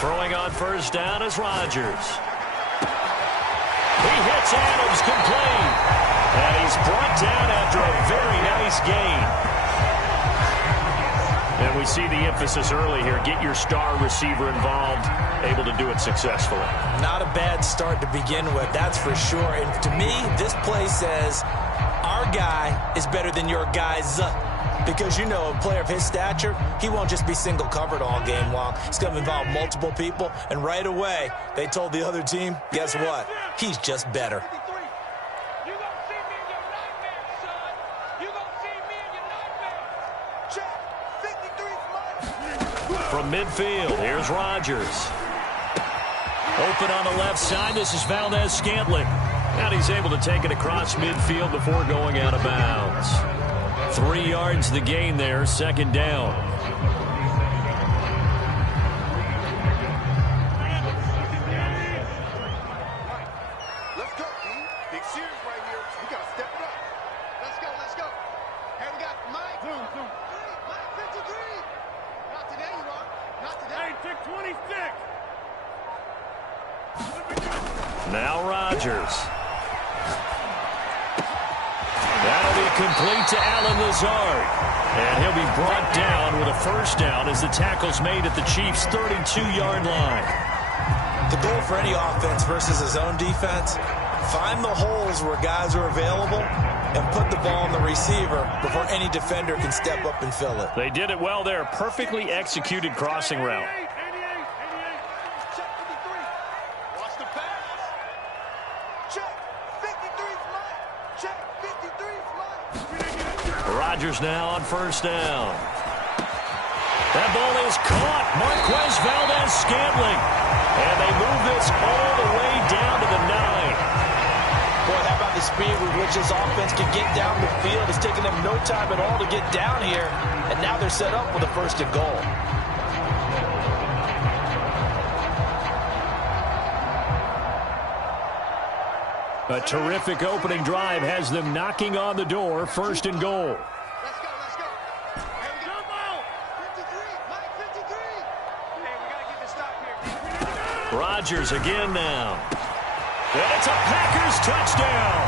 Throwing on first down is Rodgers. He hits Adams complete. And he's brought down after a very nice gain. And we see the emphasis early here. Get your star receiver involved, able to do it successfully. Not a bad start to begin with, that's for sure. And to me, this play says our guy is better than your guy's. Because, you know, a player of his stature, he won't just be single covered all game long. It's going to involve multiple people. And right away, they told the other team, guess what? He's just better. From midfield, here's Rodgers. Open on the left side, this is Valdez-Scantling. And he's able to take it across midfield before going out of bounds. 3 yards the gain there, second down. Let's go, D. Big series right here. We got to step it up. Let's go, let's go. Hey, we got Mike. Mike 53. Not today, you are. Not today. Hey, pick 26. Now Rodgers. That'll be complete to Allen Lazard. And he'll be brought down with a first down as the tackle's made at the Chiefs' 32-yard line. The goal for any offense versus his own defense, find the holes where guys are available and put the ball on the receiver before any defender can step up and fill it. They did it well there. Perfectly executed crossing route. Rodgers now on first down. That ball is caught. Marquez Valdez-Scantling. And they move this all the way down to the 9. Boy, how about the speed with which this offense can get down the field? It's taken them no time at all to get down here. And now they're set up with a first and goal. A terrific opening drive has them knocking on the door, first and goal. Let's go, let's go. Hey, we got 53. Mike 53. Hey, we got to get this stop here. Rodgers again now. And it's a Packers touchdown.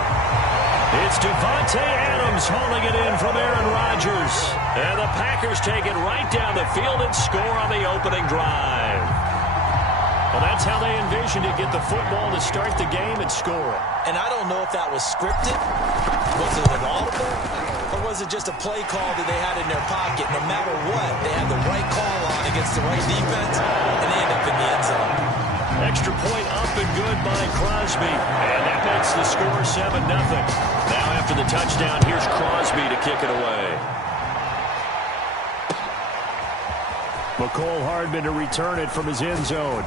It's Devontae Adams hauling it in from Aaron Rodgers. And the Packers take it right down the field and score on the opening drive. Well, that's how they envisioned it, get the football to start the game and score it. And I don't know if that was scripted. Was it an audible? Or was it just a play call that they had in their pocket? No matter what, they had the right call on against the right defense, and they end up in the end zone. Extra point up and good by Crosby. And that makes the score 7-0. Now after the touchdown, here's Crosby to kick it away. McCole Hardman to return it from his end zone.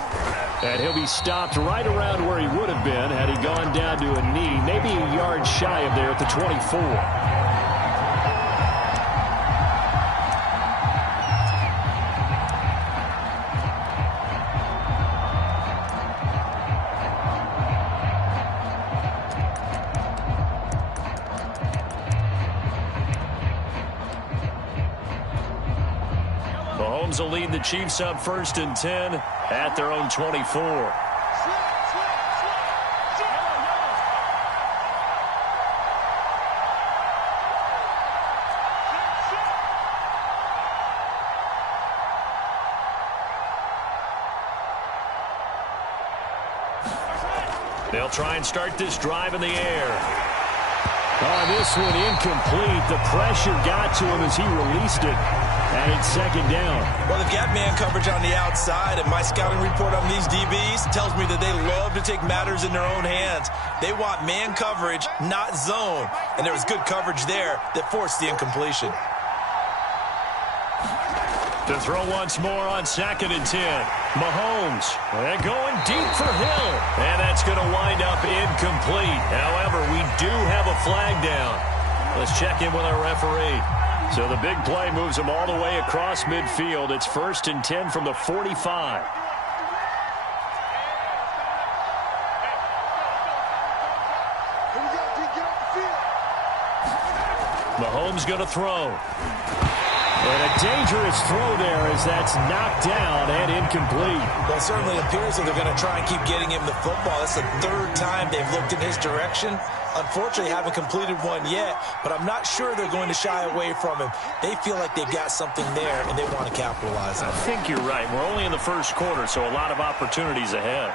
And he'll be stopped right around where he would have been had he gone down to a knee, maybe a yard shy of there at the 24. Mahomes will lead the Chiefs up first and 10 at their own 24. They'll try and start this drive in the air. Oh, this one incomplete. The pressure got to him as he released it. And it's second down. Well, they've got man coverage on the outside, and my scouting report on these DBs tells me that they love to take matters in their own hands. They want man coverage, not zone. And there was good coverage there that forced the incompletion. To throw once more on second and 10. Mahomes, and going deep for Hill. And that's going to wind up incomplete. However, we do have a flag down. Let's check in with our referee. So the big play moves them all the way across midfield. It's first and 10 from the 45. Mahomes going to throw. And Dangerous throw there as that's knocked down and incomplete. Well, it certainly appears that they're going to try and keep getting him the football. That's the third time they've looked in his direction. Unfortunately, haven't completed one yet, but I'm not sure they're going to shy away from him. They feel like they've got something there, and they want to capitalize on it. I think you're right. We're only in the first quarter, so a lot of opportunities ahead.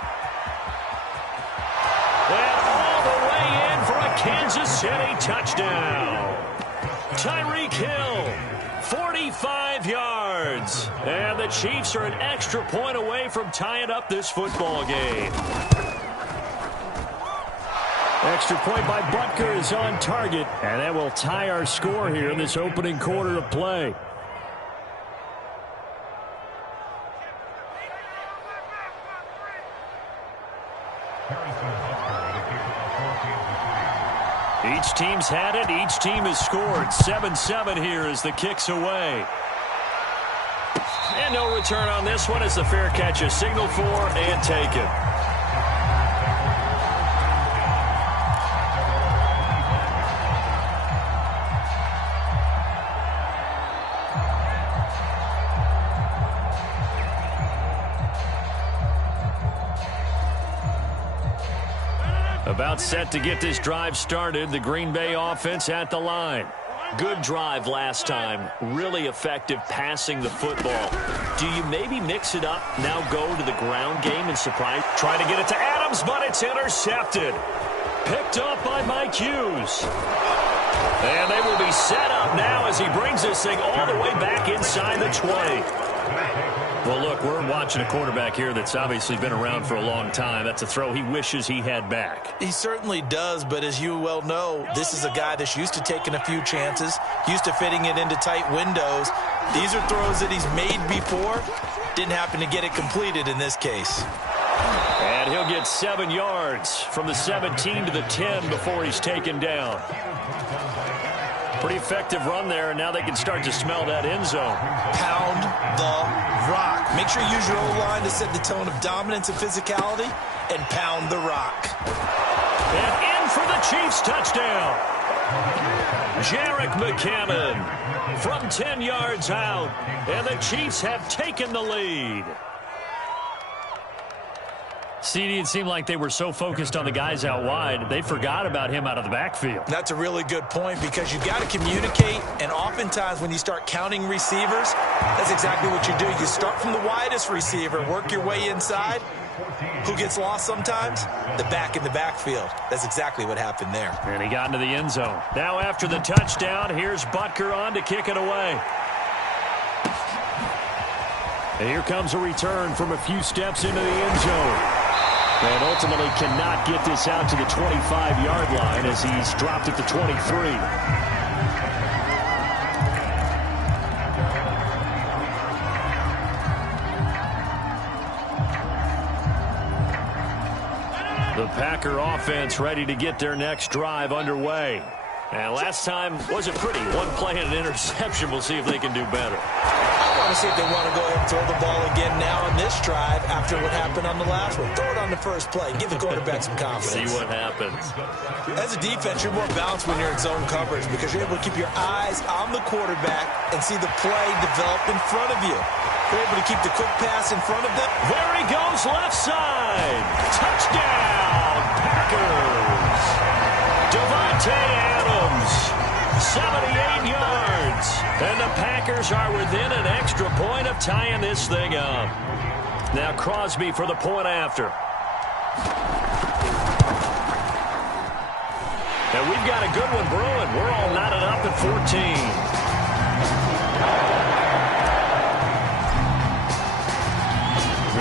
And all the way in for a Kansas City touchdown. Tyreek Hill, 45 yards. And the Chiefs are an extra point away from tying up this football game. Extra point by Butker is on target, and that will tie our score here in this opening quarter of play. Each team's had it. Each team has scored. 7-7 here as the kick's away. And no return on this one as the fair catch is signaled for and taken. About set to get this drive started. The Green Bay offense at the line. Good drive last time. Really effective passing the football. Do you maybe mix it up, now go to the ground game and surprise? Trying to get it to Adams, but it's intercepted. Picked up by Mike Hughes. And they will be set up now as he brings this thing all the way back inside the 20. Well, look, we're watching a quarterback here that's obviously been around for a long time. That's a throw he wishes he had back. He certainly does, but as you well know, this is a guy that's used to taking a few chances, used to fitting it into tight windows. These are throws that he's made before. Didn't happen to get it completed in this case. And he'll get 7 yards from the 17 to the 10 before he's taken down. Pretty effective run there, and now they can start to smell that end zone. Pound the rock. Make sure you use your O-line to set the tone of dominance and physicality, and pound the rock. And in for the Chiefs touchdown. Jarek McCammon from 10 yards out, and the Chiefs have taken the lead. CD, it seemed like they were so focused on the guys out wide, they forgot about him out of the backfield. That's a really good point because you got to communicate, and oftentimes when you start counting receivers, that's exactly what you do. You start from the widest receiver, work your way inside. Who gets lost sometimes? The back in the backfield. That's exactly what happened there. And he got into the end zone. Now after the touchdown, here's Butker on to kick it away. And here comes a return from a few steps into the end zone. And ultimately cannot get this out to the 25-yard line as he's dropped at the 23. The Packer offense ready to get their next drive underway. And last time wasn't pretty. One play and an interception. We'll see if they can do better. I want to see if they want to go ahead and throw the ball again now on this drive after what happened on the last one. Throw it on the first play. Give the quarterback some confidence. See what happens. As a defense, you're more balanced when you're in zone coverage because you're able to keep your eyes on the quarterback and see the play develop in front of you. You're able to keep the quick pass in front of them. There he goes, left side. Touchdown, Packers. Davante Adams, 78 yards. And the Packers are within an extra point of tying this thing up. Now Crosby for the point after. And we've got a good one brewing. We're all knotted up at 14.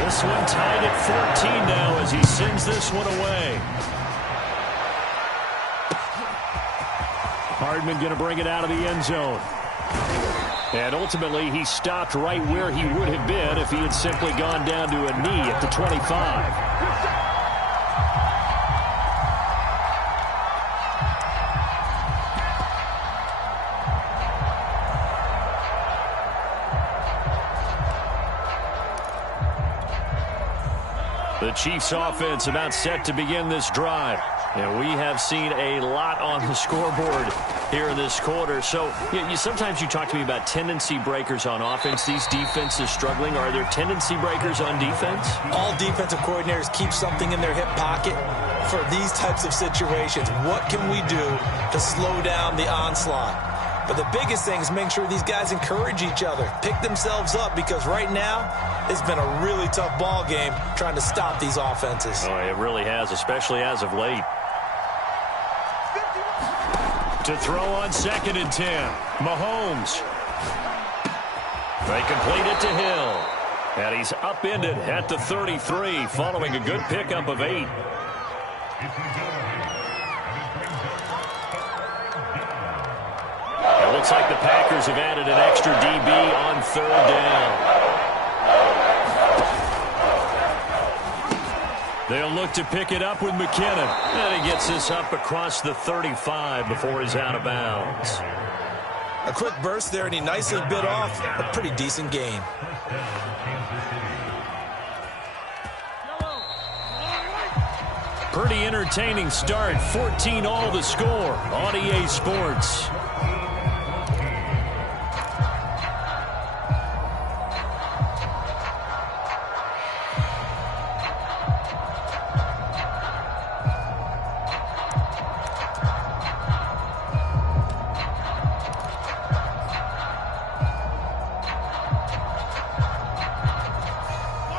This one tied at 14 now as he sends this one away. Hardman going to bring it out of the end zone. And ultimately, he stopped right where he would have been if he had simply gone down to a knee at the 25. The Chiefs offense about set to begin this drive. And we have seen a lot on the scoreboard here in this quarter. So sometimes you talk to me about tendency breakers on offense. These defenses struggling. Are there tendency breakers on defense? All defensive coordinators keep something in their hip pocket for these types of situations. What can we do to slow down the onslaught? But the biggest thing is make sure these guys encourage each other, pick themselves up, because right now it's been a really tough ball game trying to stop these offenses. Oh, it really has, especially as of late. To throw on 2nd and 10. Mahomes. They complete it to Hill. And he's upended at the 33 following a good pickup of 8. It looks like the Packers have added an extra DB on 3rd down. They'll look to pick it up with McKinnon. And he gets this up across the 35 before he's out of bounds. A quick burst there, and he nicely bit off a pretty decent gain. Pretty entertaining start. 14-all the score on EA Sports.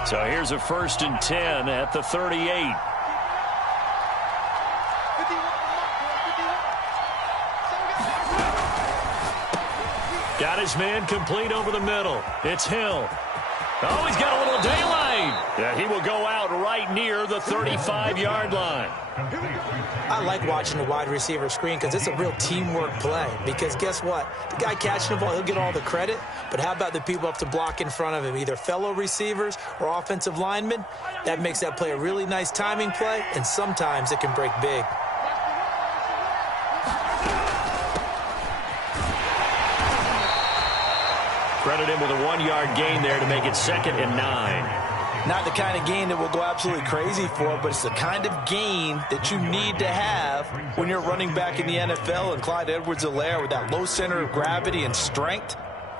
So here's a 1st and 10 at the 38. Got his man complete over the middle. It's Hill. Oh, he's got a little daylight. Yeah, he will go out right near the 35-yard line. I like watching the wide receiver screen because it's a real teamwork play. Because guess what? The guy catching the ball, he'll get all the credit. But how about the people up to block in front of him, either fellow receivers or offensive linemen? That makes that play a really nice timing play, and sometimes it can break big. Credit him with a 1-yard gain there to make it 2nd and 9. Not the kind of gain that we'll go absolutely crazy for, but it's the kind of gain that you need to have when you're running back in the NFL. And Clyde Edwards-Helaire, with that low center of gravity and strength,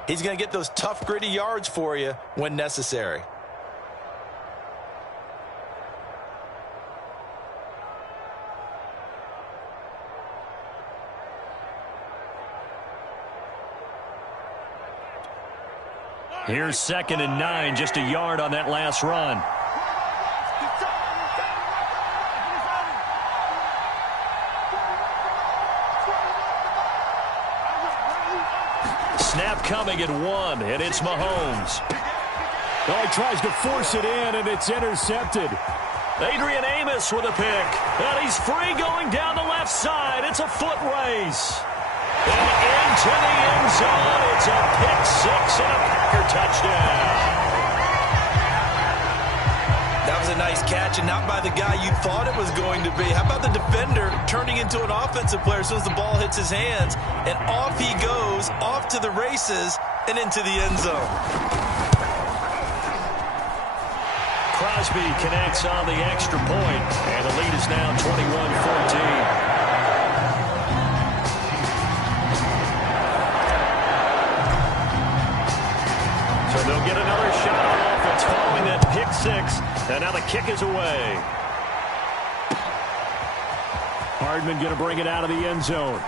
he's going to get those tough, gritty yards for you when necessary. Here's 2nd and 9, just a yard on that last run. Snap coming at 1, and it's Mahomes. Oh, he tries to force it in, and it's intercepted. Adrian Amos with a pick, and he's free going down the left side. It's a foot race. And into the end zone, it's a pick 6 and a Packer touchdown. That was a nice catch, and not by the guy you thought it was going to be. How about the defender turning into an offensive player as soon as the ball hits his hands, and off he goes, off to the races, and into the end zone. Crosby connects on the extra point, and the lead is now 21-14. So they'll get another shot on offense following that pick 6, and now the kick is away. Hardman going to bring it out of the end zone.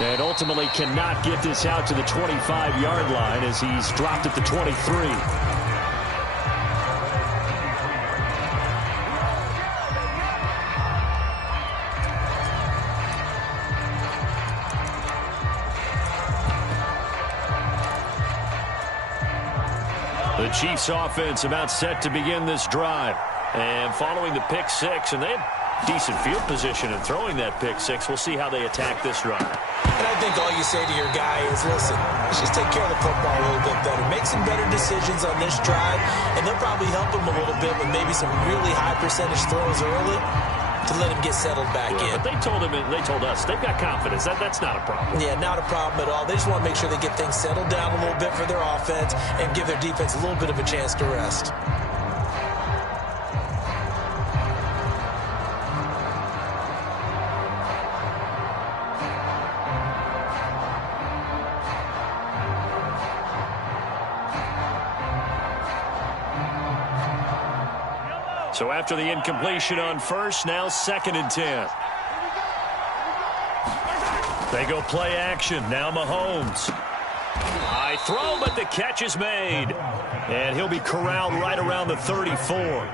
And ultimately cannot get this out to the 25-yard line as he's dropped at the 23. The Chiefs offense about set to begin this drive. And following the pick 6, and they have decent field position in throwing that pick 6. We'll see how they attack this drive. And I think all you say to your guy is, listen, let's just take care of the football a little bit better. Make some better decisions on this drive, and they'll probably help him a little bit with maybe some really high percentage throws early to let him get settled back in. But they told us they've got confidence. That's not a problem. Yeah, not a problem at all. They just want to make sure they get things settled down a little bit for their offense and give their defense a little bit of a chance to rest. So after the incompletion on first, now 2nd and 10. They go play action. Now Mahomes. High throw, but the catch is made. And he'll be corralled right around the 34.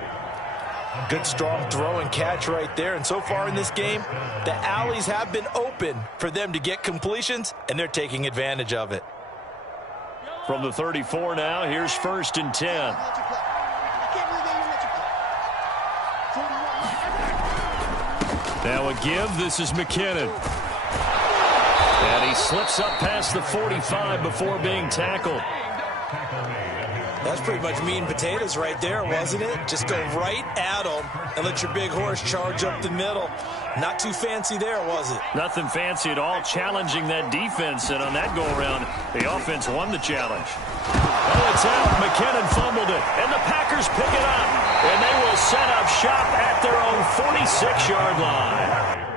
Good, strong throw and catch right there. And so far in this game, the alleys have been open for them to get completions, and they're taking advantage of it. From the 34 now, here's 1st and 10. Now a give. This is McKinnon. And he slips up past the 45 before being tackled. That's pretty much meat and potatoes right there, wasn't it? Just go right at him and let your big horse charge up the middle. Not too fancy there, was it? Nothing fancy at all, challenging that defense. And on that go-around, the offense won the challenge. Oh, it's out. McKinnon fumbled it. And the Packers pick it up. And they will set up shop at their own 46-yard line.